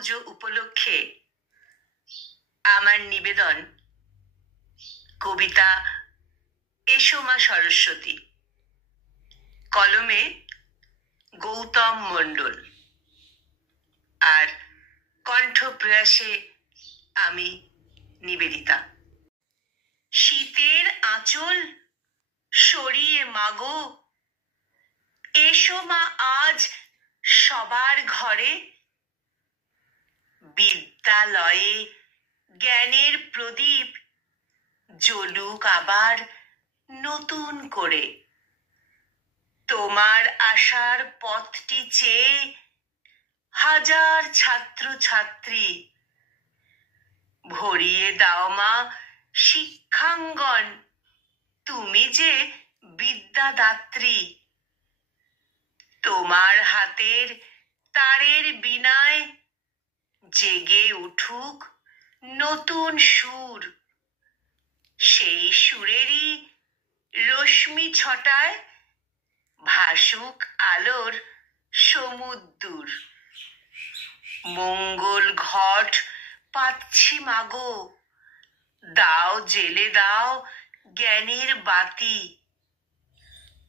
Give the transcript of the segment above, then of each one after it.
পুজো উপলক্ষে আমার নিবেদন কবিতা এসো মা সরস্বতী, কলমে গৌতম মণ্ডল, আর কণ্ঠপ্রয়াসে আমি নিবেদিতা। শীতের আঁচল সরিয়ে মাগো, এসো মা আজ সবার ঘরে, বিদ্যালয়ে জ্ঞানের প্রদীপ জ্বলুক আবার নতুন করে। তোমার আশার পথটি চেয়ে হাজার ছাত্র ছাত্রী, ভরিয়ে দাও মা শিক্ষাঙ্গন, তুমি যে বিদ্যাদাত্রী। তোমার হাতের তারের বীণায় জেগে উঠুক নতুন সুর, সেই সুরেরই রশ্মি ছটায় ভাসুক আলোর সমুদ্দূর। মঙ্গল ঘট পাচ্ছি মাগো, দাও জেলে দাও জ্ঞানের বাতি।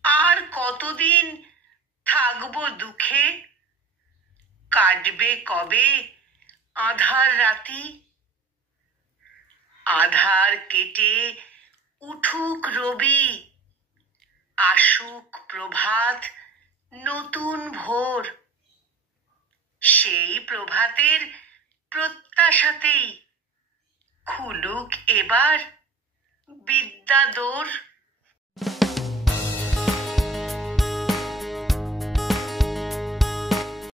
আর কতদিন থাকবো দুঃখে, কাটবে কবে আঁধার রাতি। আধার কেটে উঠুক রবি, আসুক প্রভাত নতুন ভোর। সেই প্রভাতের প্রত্যাশাতেই খুলুক এবার বিদ্যাদ্বার।